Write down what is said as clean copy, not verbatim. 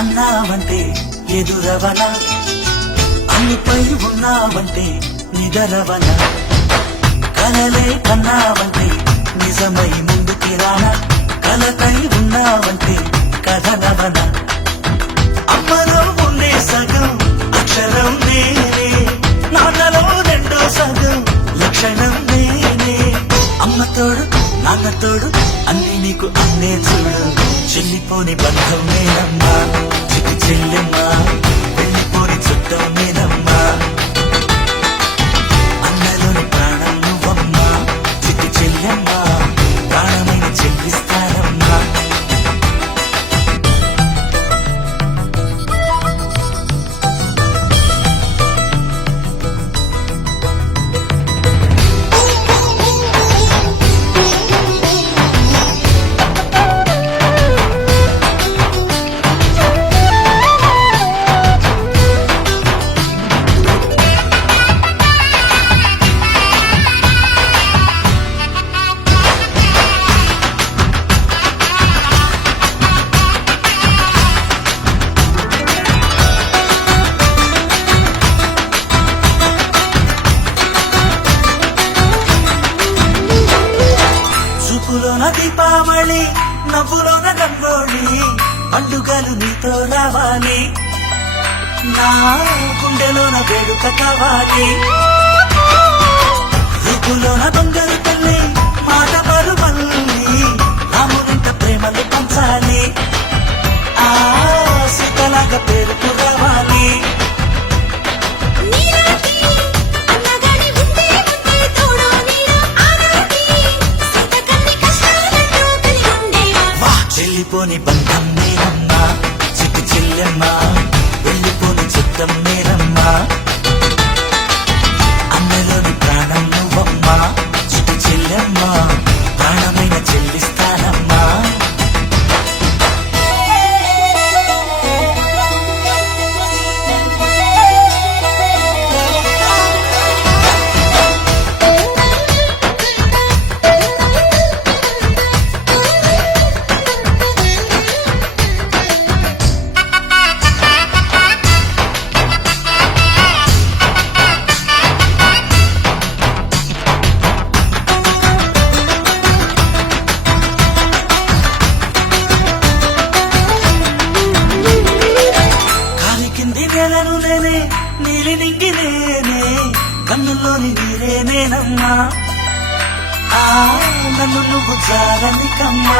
అన్నావంటే ఎదురవన, అన్నిపై ఉన్నావంటే నిదరవన, కలలే కన్నావంటే నిజమై ముందుకి రానా, కలకై ఉన్నావంటే కథనవన. అమ్మలో ఉండే సగం అక్షరం నేనే, నాన్నలో రెండో సగం లక్షణం నేనే. అమ్మ తోడు నాన్న తోడు అన్ని నీకు అన్నే చూడు, చెల్లిపోని బంధం నేనమ్మా చిట్టి చెల్లెమ్మా, వెళ్ళిపోని చుట్టం నేనమ్మా. అన్నలోని ప్రాణం నువ్వమ్మా చిట్టి చెల్లెమ్మా, ప్రాణమైన చెల్లిస్తానమ్మా. చూపులోన దీపావళి, నవ్వులోన రంగోళి, పండుగలు నీతో రావాలి, నా గుండెలోన వేడుక కావాలి. రూపులోన దొంగలు తల్లి, మాట పరువల్లి, రామునింట ప్రేమలు పంచాలి, ఆ సీతలాగా పేరుకు రావాలి. వెళ్ళిపోని బంధం నేనమ్మా చిట్టి చెల్లెమ్మా, వెళ్ళిపోని చిత్తం నేనమ్మా. అమ్మలోని ప్రాణం నువ్వమ్మా చిట్టి చెల్లెమ్మా, ప్రాణమైన చెల్లిస్తానమ్మా. నేలను నేనే నీలి నింగి నేనే, కన్నుల్లోని నీరే నేనమ్మా, ఆ నన్ను నువ్వు జారనికమ్మా.